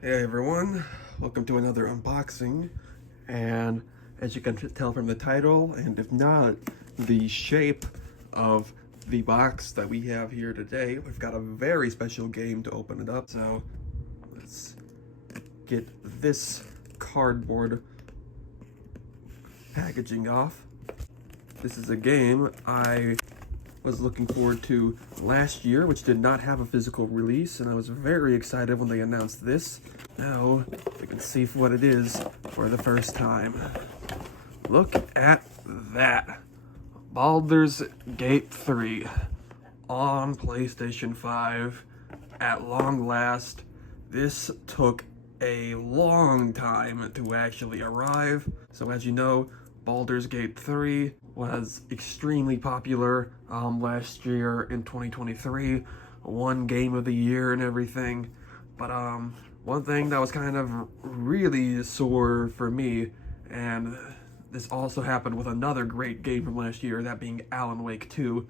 Hey everyone, welcome to another unboxing. And as you can tell from the title, and if not, the shape of the box that we have here today, we've got a very special game to open it up. So let's get this cardboard packaging off. This is a game I was looking forward to last year, which did not have a physical release, and I was very excited when they announced this. Now we can see what it is for the first time. Look at that. Baldur's Gate 3 on PlayStation 5 at long last. This took a long time to actually arrive. So as you know, Baldur's Gate 3 was extremely popular last year in 2023, won Game of the Year and everything. But one thing that was kind of really sore for me, and this also happened with another great game from last year, that being Alan Wake 2,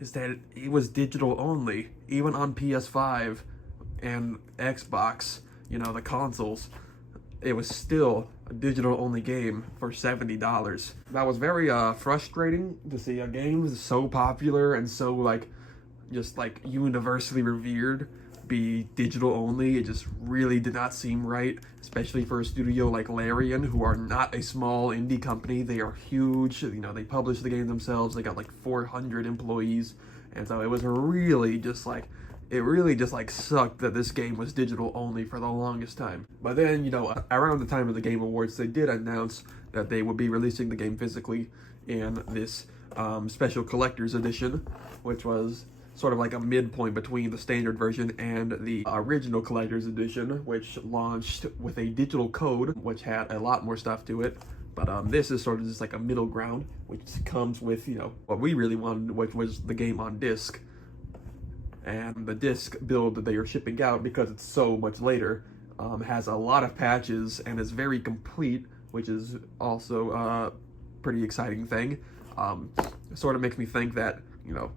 is that it was digital only, even on PS5 and Xbox, you know, the consoles. It was still a digital only game for $70. That was very frustrating to see a game so popular and so just universally revered be digital only. It just really did not seem right, especially for a studio like Larian, who are not a small indie company. They are huge. You know, they publish the game themselves. They got like 400 employees, and so it was really just sucked that this game was digital only for the longest time. But then, you know, around the time of the Game Awards, they did announce that they would be releasing the game physically in this special collector's edition, which was sort of like a midpoint between the standard version and the original collector's edition, which launched with a digital code, which had a lot more stuff to it. But this is sort of just like a middle ground, which comes with, you know, what we really wanted, which was the game on disc. And the disc build that they are shipping out, because it's so much later, has a lot of patches and is very complete, which is also a pretty exciting thing. It sort of makes me think that, you know,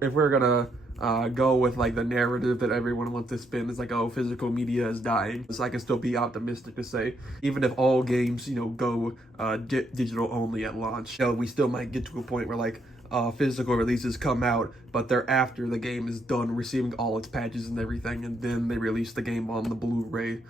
if we're gonna go with like the narrative that everyone wants to spin, is like, oh, physical media is dying. So I can still be optimistic to say, even if all games, you know, go digital only at launch, you know, we still might get to a point where like physical releases come out, but they're after the game is done receiving all its patches and everything, and then they release the game on the Blu-ray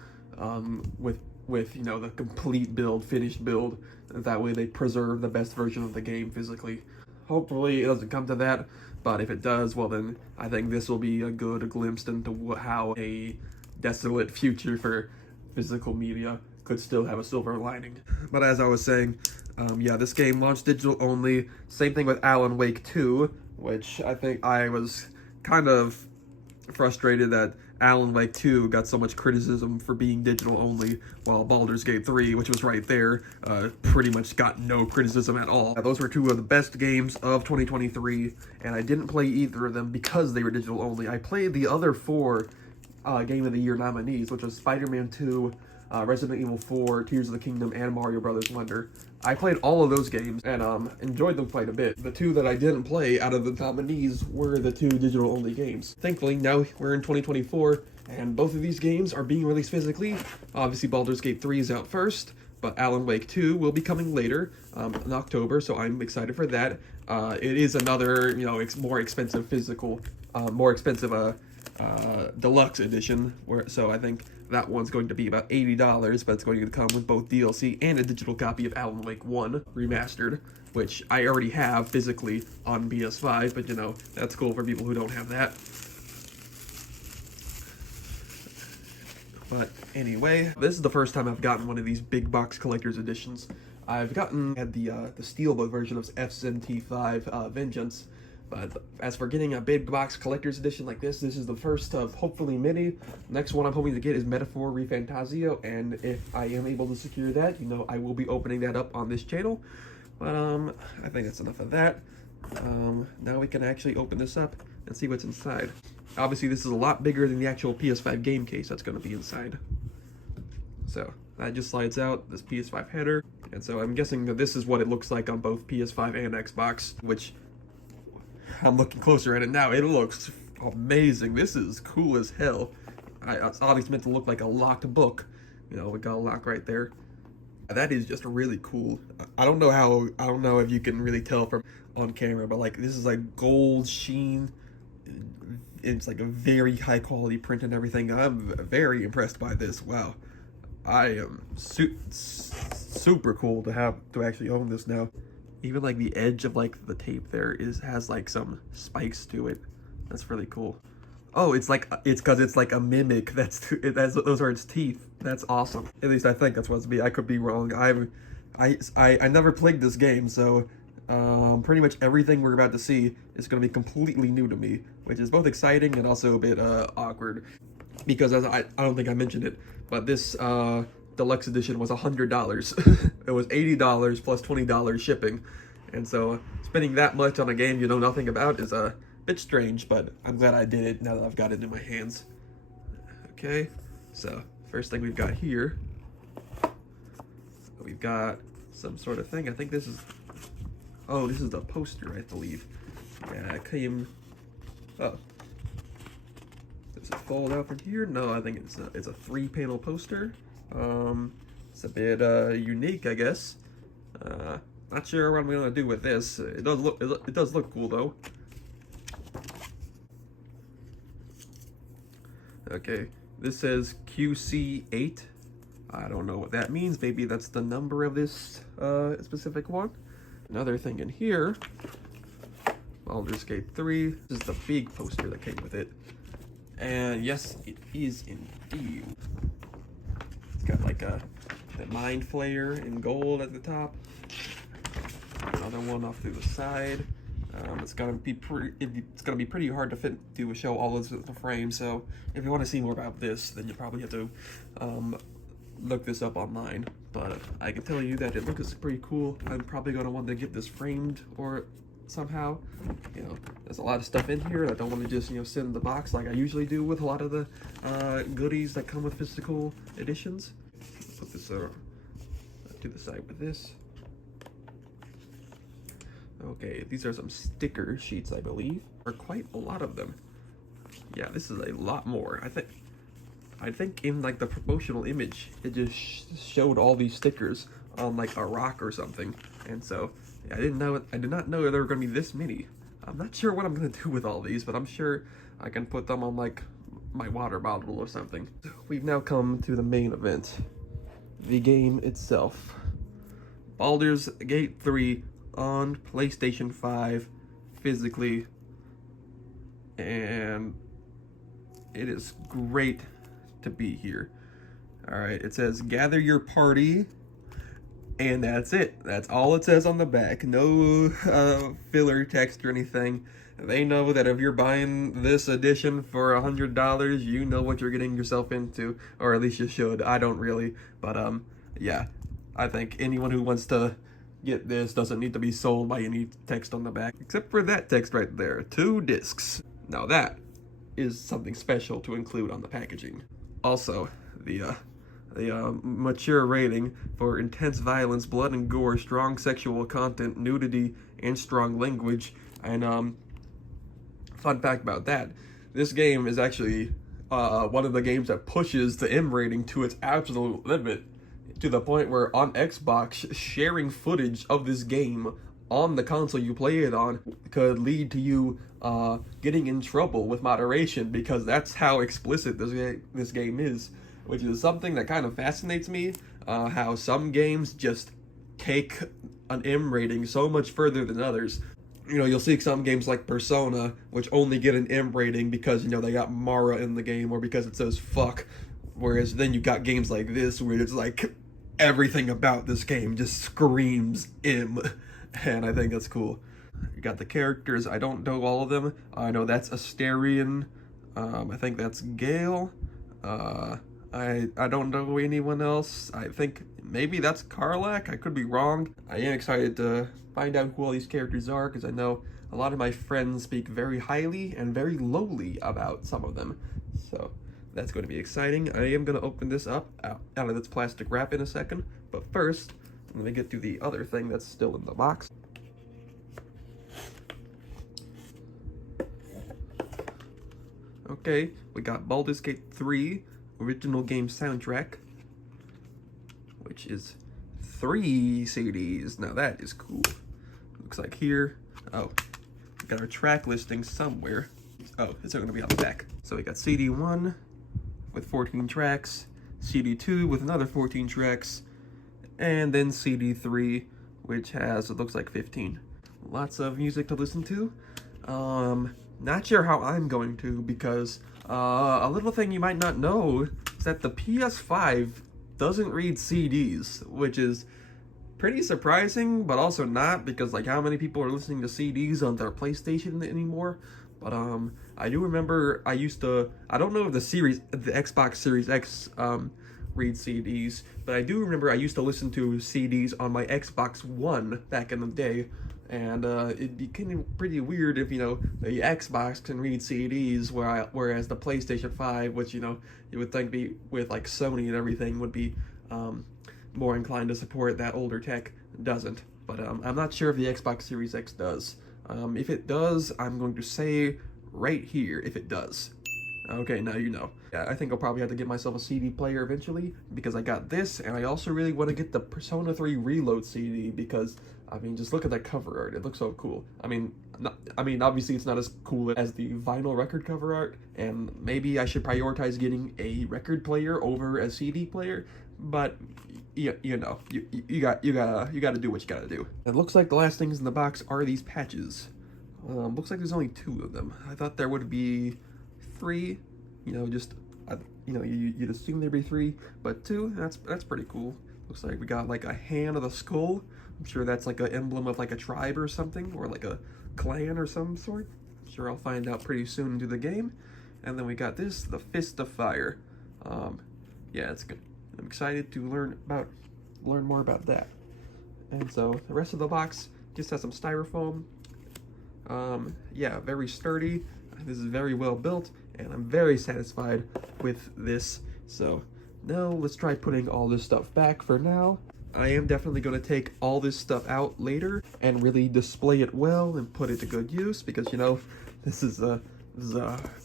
with you know, the complete build, finished build. That way they preserve the best version of the game physically. Hopefully it doesn't come to that, but if it does, well then I think this will be a good glimpse into how a desolate future for physical media could still have a silver lining. But as I was saying, yeah, this game launched digital only. Same thing with Alan Wake 2, which I think I was kind of frustrated that Alan Wake 2 got so much criticism for being digital only, while Baldur's Gate 3, which was right there, pretty much got no criticism at all. Those were two of the best games of 2023, and I didn't play either of them because they were digital only. I played the other four Game of the Year nominees, which was Spider-Man 2, Resident Evil 4, Tears of the Kingdom, and Mario Brothers Wonder. I played all of those games and enjoyed them quite a bit. The two that I didn't play out of the nominees were the two digital-only games. Thankfully, now we're in 2024, and both of these games are being released physically. Obviously, Baldur's Gate 3 is out first, but Alan Wake 2 will be coming later in October, so I'm excited for that. It is another, you know, more expensive physical, deluxe edition, so I think that one's going to be about $80, but it's going to come with both DLC and a digital copy of Alan Wake 1 Remastered, which I already have physically on PS5, but you know, that's cool for people who don't have that. But anyway, this is the first time I've gotten one of these big box collector's editions. I've had the steelbook version of SMT5 Vengeance, but as for getting a big box collector's edition like this is the first of hopefully many. Next one I'm hoping to get is Metaphor ReFantazio, and if I am able to secure that, you know, I will be opening that up on this channel. But I think that's enough of that. Now we can actually open this up and see what's inside. Obviously, this is a lot bigger than the actual PS5 game case that's going to be inside. So that just slides out, this PS5 header. And so I'm guessing that this is what it looks like on both PS5 and Xbox, which I'm looking closer at it now. It looks amazing. This is cool as hell. It's obviously meant to look like a locked book. You know, we got a lock right there. That is just really cool. I don't know if you can really tell from on camera, but like this is like gold sheen. It's like a very high quality print and everything. I'm very impressed by this. Wow. I am super cool to actually own this now. Even like the edge of like the tape there has like some spikes to it. That's really cool. Oh, it's because it's like a mimic. Those are its teeth. That's awesome. At least I think that's what it's be. I could be wrong. I never played this game, so pretty much everything we're about to see is going to be completely new to me, which is both exciting and also a bit awkward. Because I don't think I mentioned it, but this deluxe edition was $100. It was $80 plus $20 shipping, and so spending that much on a game you know nothing about is a bit strange. But I'm glad I did it now that I've got it in my hands. Okay, so first thing we've got here, we've got some sort of thing. I think this is the poster, I believe. Yeah, it came. Oh. Does it fold out from here? No, I think it's a 3-panel poster. It's a bit unique, I guess. Not sure what I'm gonna do with this. It does look cool though. Okay, this says QC8. I don't know what that means. Maybe that's the number of this specific one. Another thing in here, Baldur's Gate 3. This is the big poster that came with it. And yes, it is indeed. It's got like the Mind Flayer in gold at the top. Another one off to the side. It's gonna be pretty hard to show all of the frame. So if you want to see more about this, then you probably have to look this up online. But I can tell you that it looks pretty cool. I'm probably gonna want to get this framed or somehow. You know, there's a lot of stuff in here. I don't want to just sit in the box like I usually do with a lot of the goodies that come with physical editions. Put this to the side with this. Okay, these are some sticker sheets, I believe, or quite a lot of them. Yeah, this is a lot more. I think in like the promotional image, it just showed all these stickers on like a rock or something, and so yeah, I did not know there were going to be this many. I'm not sure what I'm going to do with all these, but I'm sure I can put them on like my water bottle or something. We've now come to the main event, the game itself. Baldur's Gate 3 on PlayStation 5 physically, and it is great to be here. All right, it says gather your party, and that's it. That's all it says on the back. No filler text or anything. They know that if you're buying this edition for $100, you know what you're getting yourself into, or at least you should. I don't really, but yeah, I think anyone who wants to get this doesn't need to be sold by any text on the back, except for that text right there, 2 discs. Now that is something special to include on the packaging. Also, the mature rating for intense violence, blood and gore, strong sexual content, nudity, and strong language. And fun fact about that, this game is actually one of the games that pushes the M rating to its absolute limit, to the point where on Xbox, sharing footage of this game on the console you play it on could lead to you getting in trouble with moderation, because that's how explicit this game is, which is something that kind of fascinates me, how some games just take an M rating so much further than others. You know, you'll see some games like Persona, which only get an M rating because, they got Mara in the game, or because it says fuck, whereas then you got games like this where it's like everything about this game just screams M, and I think that's cool. You got the characters. I don't know all of them. I know that's Asterion. I think that's Gale. I don't know anyone else. I think maybe that's Karlach. I could be wrong. I am excited to find out who all these characters are, because I know a lot of my friends speak very highly and very lowly about some of them. So that's going to be exciting. I am going to open this up out of its plastic wrap in a second. But first, I'm going to get to the other thing that's still in the box. Okay, we got Baldur's Gate 3 original game soundtrack, which is 3 CDs. Now that is cool. Looks like here, oh, we got our track listing somewhere. Oh, it's going to be on the back. So we got CD 1 with 14 tracks, CD 2 with another 14 tracks, and then CD 3, which has, it looks like 15. Lots of music to listen to. Not sure how I'm going to, because a little thing you might not know is that the PS5 doesn't read CDs, which is pretty surprising, but also not, because like how many people are listening to CDs on their PlayStation anymore? But I do remember I used to, I don't know if the Xbox Series X read CDs, but I do remember I used to listen to CDs on my Xbox One back in the day, and it'd be kind of pretty weird if, you know, the Xbox can read CDs, whereas the PlayStation 5, which, you know, you would think be with like Sony and everything, would be more inclined to support that older tech, doesn't. But I'm not sure if the Xbox Series X does. If it does, I'm going to say right here if it does. Okay, now you know. Yeah, I think I'll probably have to get myself a CD player eventually, because I got this, and I also really want to get the Persona 3 Reload CD, because, I mean, just look at that cover art. It looks so cool. I mean, obviously it's not as cool as the vinyl record cover art, and maybe I should prioritize getting a record player over a CD player, but you know, you gotta do what you gotta do. It looks like the last things in the box are these patches. Looks like there's only 2 of them. I thought there would be 3. You know, just you know, you'd assume there'd be 3, but 2. That's pretty cool. Looks like we got like a hand of the skull. I'm sure that's like an emblem of like a tribe or something, or like a clan or some sort. I'm sure I'll find out pretty soon into the game. And then we got this, the Fist of Fire. Yeah, it's good. I'm excited to learn more about that. And so the rest of the box just has some styrofoam. Yeah, very sturdy. This is very well built, and I'm very satisfied with this. So now let's try putting all this stuff back for now. I am definitely going to take all this stuff out later and really display it well and put it to good use, because, you know, this is a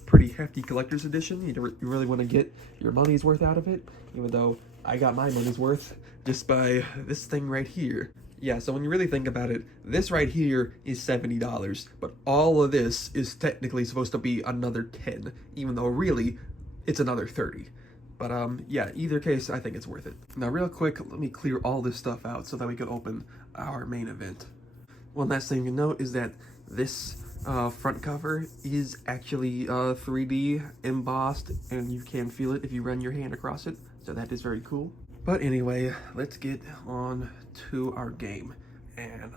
pretty hefty collector's edition. You really want to get your money's worth out of it, even though I got my money's worth just by this thing right here. Yeah, so when you really think about it, this right here is $70, but all of this is technically supposed to be another 10, even though really it's another 30. But yeah, either case, I think it's worth it. Now real quick, let me clear all this stuff out so that we can open our main event. One last thing to note is that this front cover is actually 3D embossed, and you can feel it if you run your hand across it, so that is very cool. But anyway, let's get on to our game. And,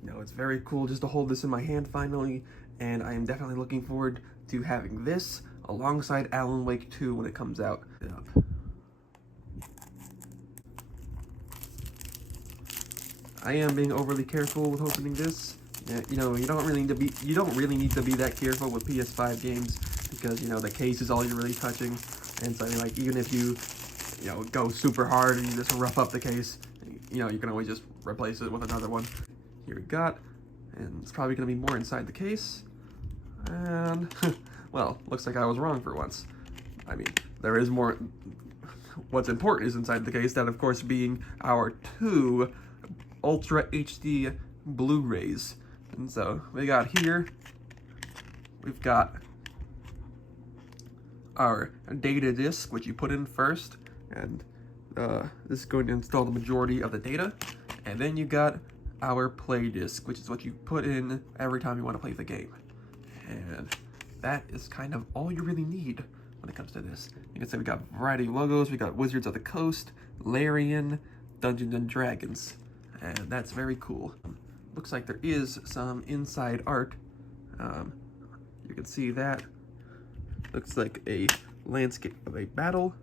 you know, it's very cool just to hold this in my hand finally, and I am definitely looking forward to having this alongside Alan Wake 2 when it comes out. I am being overly careful with opening this. You know, you don't really need to be that careful with PS5 games, because, you know, the case is all you're really touching. And so, like, even if you know, go super hard and you just rough up the case, you know, you can always just replace it with another one. Here we got, and it's probably going to be more inside the case. And, well, looks like I was wrong for once. I mean, there is more. What's important is inside the case, that of course being our 2 Ultra HD Blu-rays. And so we got here, we've got our data disc, which you put in first, and this is going to install the majority of the data. And then you got our play disc, which is what you put in every time you want to play the game. And that is kind of all you really need when it comes to this. You can see we got a variety of logos. We got Wizards of the Coast, Larian, Dungeons and Dragons, and that's very cool. Looks like there is some inside art. You can see that. Looks like a landscape of a battle.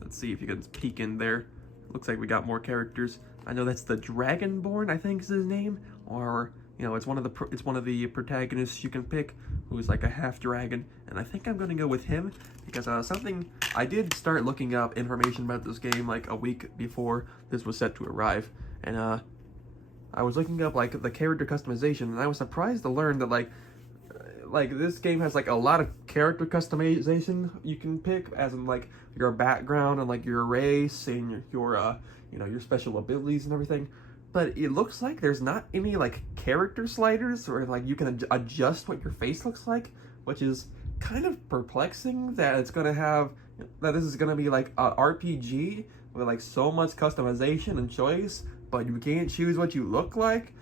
Let's see if you can peek in there. Looks like we got more characters. I know that's the Dragonborn, I think is his name, or, you know, it's one of the protagonists you can pick, who's like a half dragon, and I think I'm gonna go with him, because I did start looking up information about this game like a week before this was set to arrive, and I was looking up like the character customization, and I was surprised to learn that like like this game has like a lot of character customization you can pick, as in like your background and like your race and your you know, your special abilities and everything. But it looks like there's not any like character sliders or like you can adjust what your face looks like, which is kind of perplexing that it's gonna have, that this is gonna be like a RPG with like so much customization and choice, but you can't choose what you look like,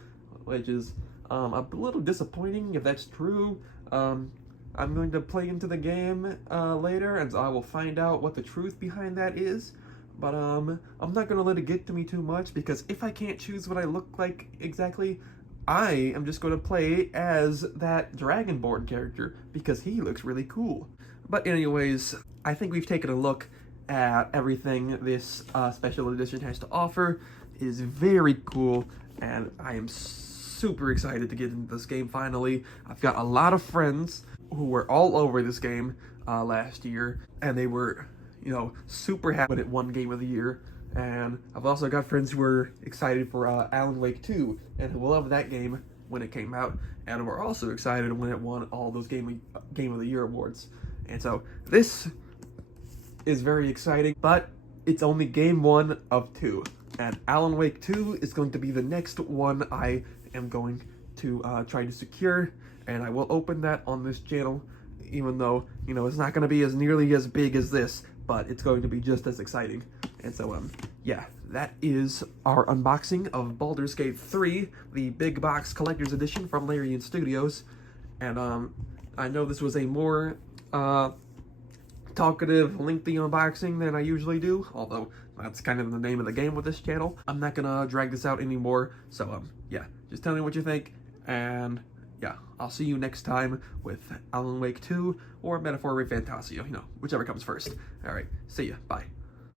which is a little disappointing if that's true. I'm going to play into the game later, and I will find out what the truth behind that is. But I'm not gonna let it get to me too much, because if I can't choose what I look like exactly, I am just gonna play as that Dragonborn character because he looks really cool. But anyways, I think we've taken a look at everything this special edition has to offer. It is very cool, and I am super excited to get into this game finally. I've got a lot of friends who were all over this game last year, and they were, you know, super happy when it won Game of the Year. And I've also got friends who were excited for Alan Wake 2 and who loved that game when it came out, and were also excited when it won all those Game of the Year awards. And so this is very exciting, but it's only game 1 of 2. And Alan Wake 2 is going to be the next one I am going to try to secure, and I will open that on this channel, even though, you know, it's not going to be as nearly as big as this, but it's going to be just as exciting. And so, yeah, that is our unboxing of Baldur's Gate 3, the big box collector's edition from Larian Studios. And I know this was a more talkative, lengthy unboxing than I usually do, although that's kind of the name of the game with this channel. I'm not gonna drag this out anymore, so yeah, just tell me what you think, and yeah, I'll see you next time with Alan Wake 2 or Metaphor Re Fantasio, you know, whichever comes first. Alright, see ya, bye.